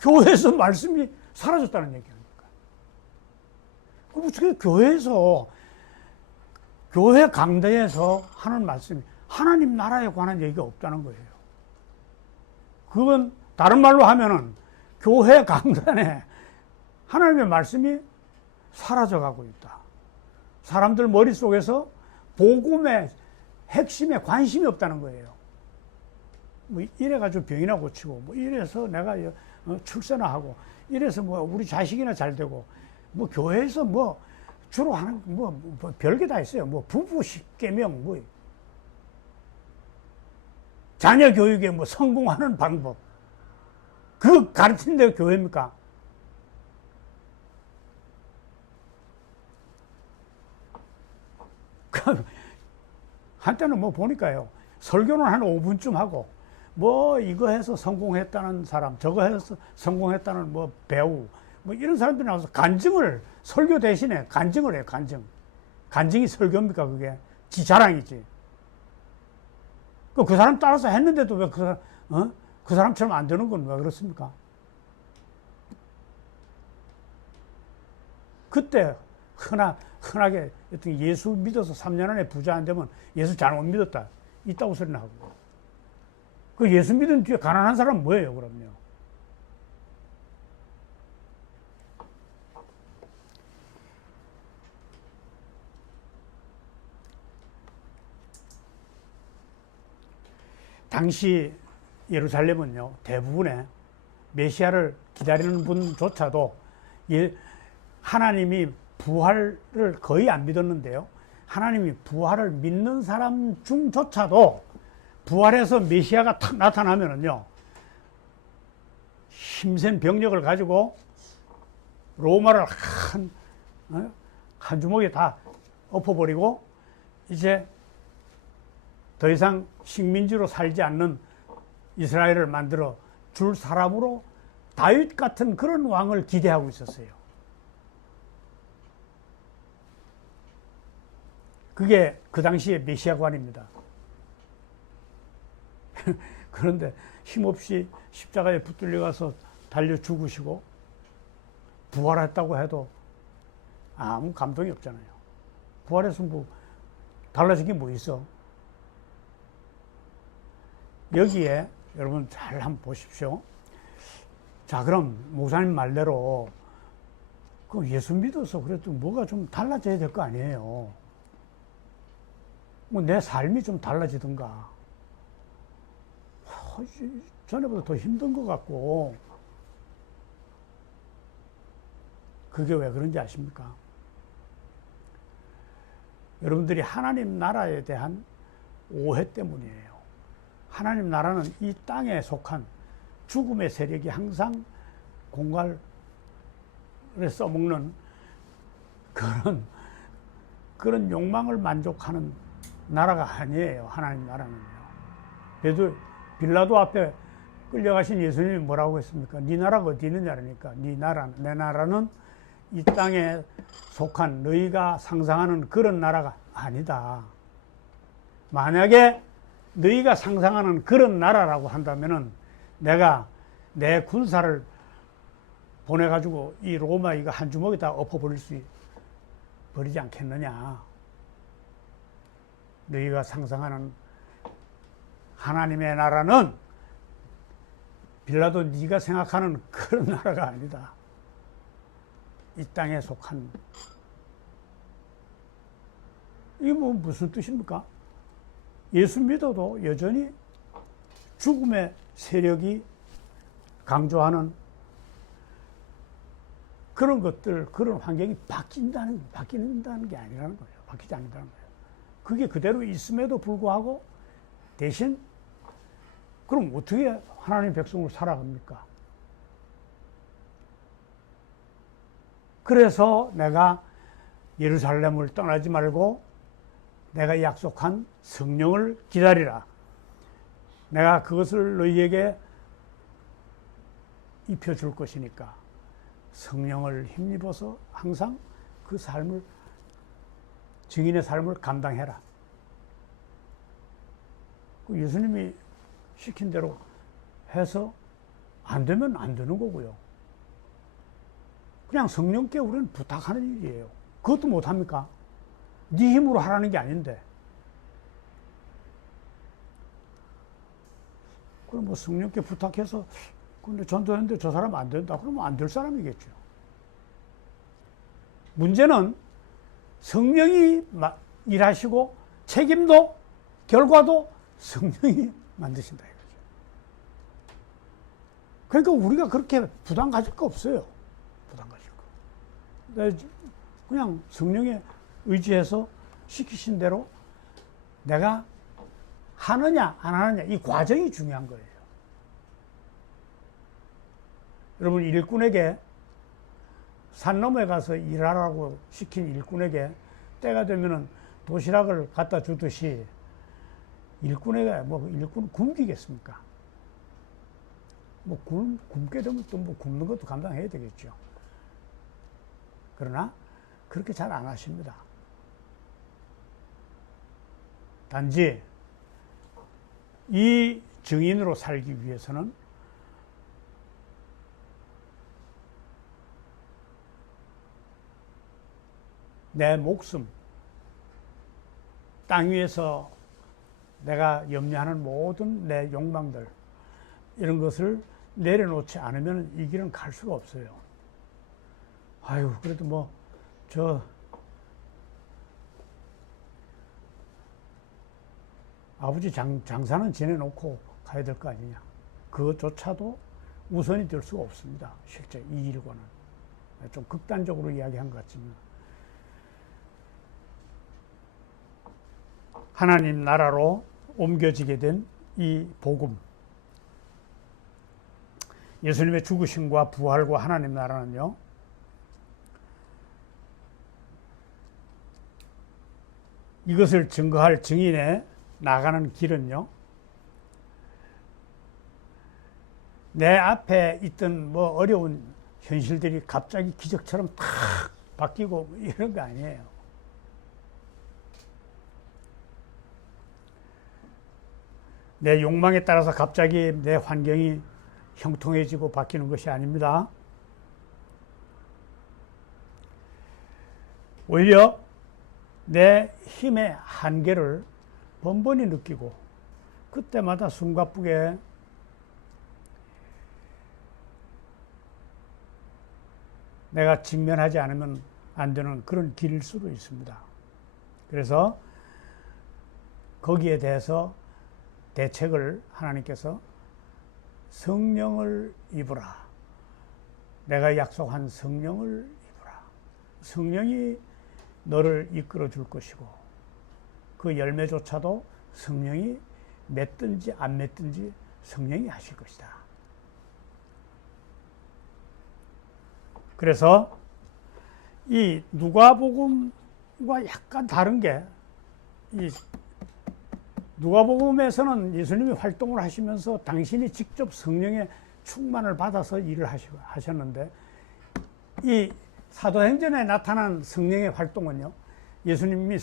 교회에서 말씀이 사라졌다는 얘기입니다. 어떻게 교회에서, 교회 강대에서 하는 말씀이 하나님 나라에 관한 얘기가 없다는 거예요. 그건 다른 말로 하면은 교회 강단에 하나님의 말씀이 사라져가고 있다. 사람들 머릿속에서 복음의 핵심에 관심이 없다는 거예요. 뭐 이래가지고 병이나 고치고, 뭐 이래서 내가 출세나 하고, 이래서 뭐 우리 자식이나 잘 되고, 뭐 교회에서 뭐 주로 하는 뭐 별게 다 있어요. 뭐 부부 십계명, 뭐 자녀 교육에 뭐 성공하는 방법, 그 가르치는 데가 교회입니까? 한때는 뭐 보니까요, 설교는 한 5분쯤 하고, 뭐 이거 해서 성공했다는 사람, 저거 해서 성공했다는 뭐 배우, 뭐 이런 사람들이 나와서 간증을, 설교 대신에 간증을 해요, 간증. 간증이 설교입니까, 그게? 지 자랑이지. 그 사람 따라서 했는데도 왜 그 사람처럼 안 되는 건 왜 그렇습니까? 그때 흔하게 어떤 예수 믿어서 3년 안에 부자 안 되면 예수 잘못 믿었다, 있다고 소리 나고. 그 예수 믿은 뒤에 가난한 사람은 뭐예요, 그럼요? 당시 예루살렘은요, 대부분의 메시아를 기다리는 분조차도 하나님이 부활을 거의 안 믿었는데요, 하나님이 부활을 믿는 사람 중조차도 부활해서 메시아가 탁 나타나면은요, 힘센 병력을 가지고 로마를 한 주먹에 다 엎어버리고 이제 더 이상 식민지로 살지 않는 이스라엘을 만들어 줄 사람으로 다윗 같은 그런 왕을 기대하고 있었어요. 그게 그 당시의 메시아관입니다. 그런데 힘없이 십자가에 붙들려 가서 달려 죽으시고 부활했다고 해도 아무 감동이 없잖아요. 부활해서 뭐 달라진 게 뭐 있어? 여기에 여러분 잘 한번 보십시오. 자, 그럼 목사님 말대로 그 예수 믿어서 그래도 뭐가 좀 달라져야 될 거 아니에요. 뭐 내 삶이 좀 달라지든가. 전에보다 더 힘든 것 같고. 그게 왜 그런지 아십니까? 여러분들이 하나님 나라에 대한 오해 때문이에요. 하나님 나라는 이 땅에 속한 죽음의 세력이 항상 공갈을 써먹는 그런 욕망을 만족하는 나라가 아니에요. 하나님 나라는요. 그래도 빌라도 앞에 끌려가신 예수님이 뭐라고 했습니까? 네 나라가 어디 있느냐 그러니까 네 나라, 내 나라는 이 땅에 속한 너희가 상상하는 그런 나라가 아니다. 만약에 너희가 상상하는 그런 나라라고 한다면은 내가 내 군사를 보내가지고 이 로마 이거 한 주먹에다 버리지 않겠느냐. 너희가 상상하는 하나님의 나라는 빌라도 네가 생각하는 그런 나라가 아니다. 이 땅에 속한. 이게 뭐 무슨 뜻입니까? 예수 믿어도 여전히 죽음의 세력이 강조하는 그런 것들, 그런 환경이 바뀐다는 게 아니라는 거예요. 바뀌지 않는다는 거예요. 그게 그대로 있음에도 불구하고 대신 그럼 어떻게 하나님 백성으로 살아갑니까? 그래서 내가 예루살렘을 떠나지 말고 내가 약속한 성령을 기다리라. 내가 그것을 너희에게 입혀줄 것이니까 성령을 힘입어서 항상 그 삶을, 증인의 삶을 감당해라. 예수님이 시킨 대로 해서 안 되면 안 되는 거고요. 그냥 성령께 우리는 부탁하는 일이에요. 그것도 못합니까? 네 힘으로 하라는 게 아닌데. 그럼 뭐 성령께 부탁해서 근데 전도했는데 저 사람 안 된다. 그러면 안 될 사람이겠죠. 문제는 성령이 일하시고 책임도 결과도 성령이 만드신다 이거죠. 그러니까 우리가 그렇게 부담 가질 거 없어요. 부담 가질 거. 그냥 성령에 의지해서 시키신 대로 내가 하느냐 안 하느냐 이 과정이 중요한 거예요. 여러분, 일꾼에게 산 너머에 가서 일하라고 시킨 일꾼에게 때가 되면은 도시락을 갖다 주듯이 일꾼에게 일꾼 굶기겠습니까? 굶게 되면 또 굶는 것도 감당해야 되겠죠. 그러나 그렇게 잘 안 하십니다. 단지 이 증인으로 살기 위해서는 내 목숨, 땅 위에서 내가 염려하는 모든 내 욕망들, 이런 것을 내려놓지 않으면 이 길은 갈 수가 없어요. 아유, 그래도 아버지 장사는 지내놓고 가야 될 거 아니냐. 그것조차도 우선이 될 수가 없습니다. 실제 이 일과는. 좀 극단적으로 이야기한 것 같지만. 하나님 나라로 옮겨지게 된 이 복음. 예수님의 죽으심과 부활과 하나님 나라는요, 이것을 증거할 증인에 나가는 길은요, 내 앞에 있던 어려운 현실들이 갑자기 기적처럼 탁 바뀌고 이런 거 아니에요. 내 욕망에 따라서 갑자기 내 환경이 형통해지고 바뀌는 것이 아닙니다. 오히려 내 힘의 한계를 번번이 느끼고 그때마다 숨가쁘게 내가 직면하지 않으면 안 되는 그런 길일 수도 있습니다. 그래서 거기에 대해서 대책을 하나님께서 성령을 입으라. 내가 약속한 성령을 입으라. 성령이 너를 이끌어 줄 것이고 그 열매조차도 성령이 맺든지 안 맺든지 성령이 하실 것이다. 그래서 이 누가복음과 약간 다른 게, 이 누가복음에서는 예수님이 활동을 하시면서 당신이 직접 성령의 충만을 받아서 일을 하셨는데, 이 사도행전에 나타난 성령의 활동은요, 예수님이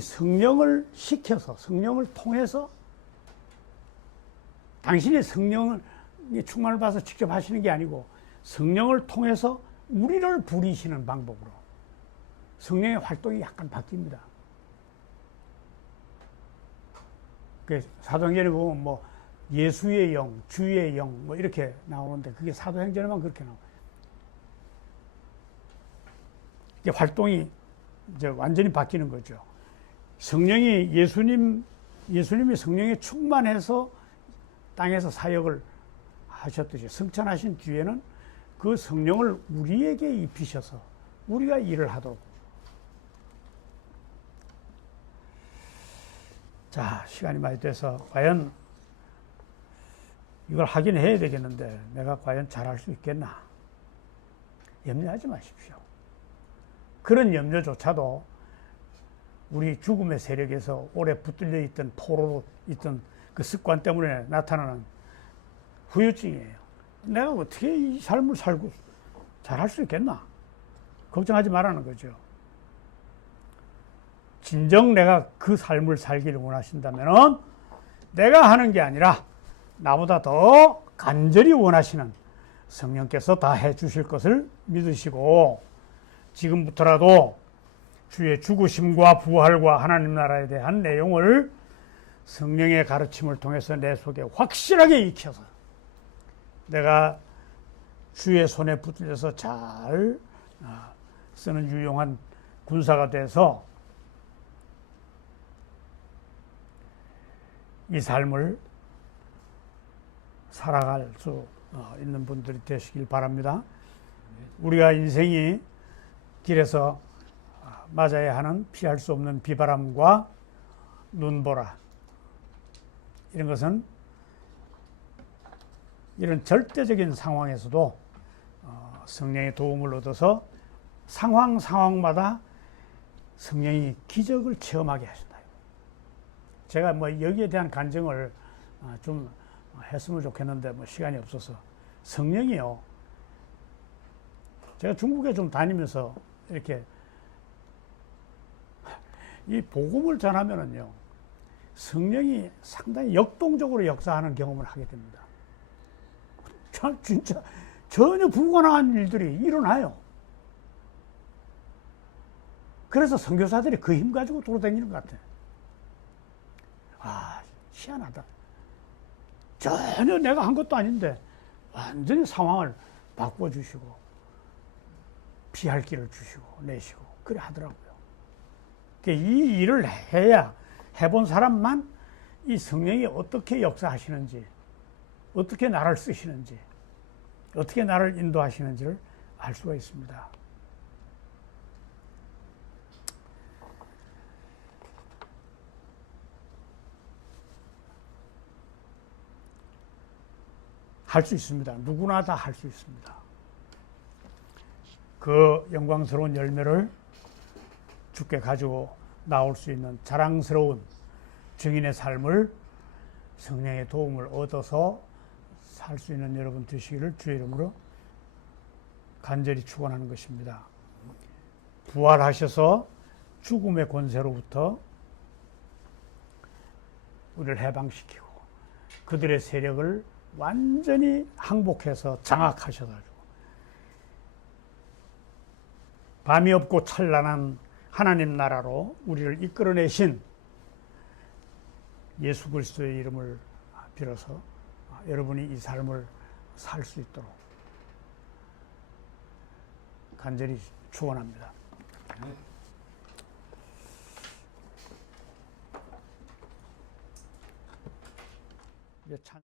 성령을 시켜서, 성령을 통해서, 당신이 성령의 충만을 받아서 직접 하시는 게 아니고 성령을 통해서 우리를 부리시는 방법으로 성령의 활동이 약간 바뀝니다. 사도행전에 보면 예수의 영, 주의 영 이렇게 나오는데 그게 사도행전에만 그렇게 나와요. 이제 활동이 이제 완전히 바뀌는 거죠. 성령이 예수님이 성령에 충만해서 땅에서 사역을 하셨듯이 승천하신 뒤에는 그 성령을 우리에게 입히셔서 우리가 일을 하도록. 자, 시간이 많이 돼서 과연 이걸 하긴 해야 되겠는데 내가 과연 잘할 수 있겠나? 염려하지 마십시오. 그런 염려조차도 우리 죽음의 세력에서 오래 붙들려 있던 포로로 있던 그 습관 때문에 나타나는 후유증이에요. 내가 어떻게 이 삶을 살고 잘할 수 있겠나? 걱정하지 말라는 거죠. 진정 내가 그 삶을 살기를 원하신다면 내가 하는 게 아니라 나보다 더 간절히 원하시는 성령께서 다 해주실 것을 믿으시고 지금부터라도 주의 죽으심과 부활과 하나님 나라에 대한 내용을 성령의 가르침을 통해서 내 속에 확실하게 익혀서 내가 주의 손에 붙들려서 잘 쓰는 유용한 군사가 돼서 이 삶을 살아갈 수 있는 분들이 되시길 바랍니다. 우리가 인생이 길에서 맞아야 하는 피할 수 없는 비바람과 눈보라 이런 것은 이런 절대적인 상황에서도 성령의 도움을 얻어서 상황마다 성령이 기적을 체험하게 하신다. 제가 뭐 여기에 대한 간증을 좀 했으면 좋겠는데 뭐 시간이 없어서 성령이요. 제가 중국에 좀 다니면서 이렇게 이 복음을 전하면은요 성령이 상당히 역동적으로 역사하는 경험을 하게 됩니다. 참 진짜 전혀 불가능한 일들이 일어나요. 그래서 선교사들이 그 힘 가지고 돌아다니는 것 같아요. 아, 희한하다. 전혀 내가 한 것도 아닌데 완전히 상황을 바꿔주시고 피할 길을 주시고 내시고 그래 하더라고요. 그러니까 이 일을 해야 해본 사람만 이 성령이 어떻게 역사하시는지 어떻게 나를 쓰시는지 어떻게 나를 인도하시는지를 알 수가 있습니다. 할 수 있습니다. 누구나 다 할 수 있습니다. 그 영광스러운 열매를 주께 가지고 나올 수 있는 자랑스러운 증인의 삶을 성령의 도움을 얻어서 살 수 있는 여러분 되시기를 주의 이름으로 간절히 축원하는 것입니다. 부활하셔서 죽음의 권세로부터 우리를 해방시키고 그들의 세력을 완전히 항복해서 장악하셔가지고 밤이 없고 찬란한 하나님 나라로 우리를 이끌어내신 예수 그리스도의 이름을 빌어서 여러분이 이 삶을 살 수 있도록 간절히 축원합니다. 이제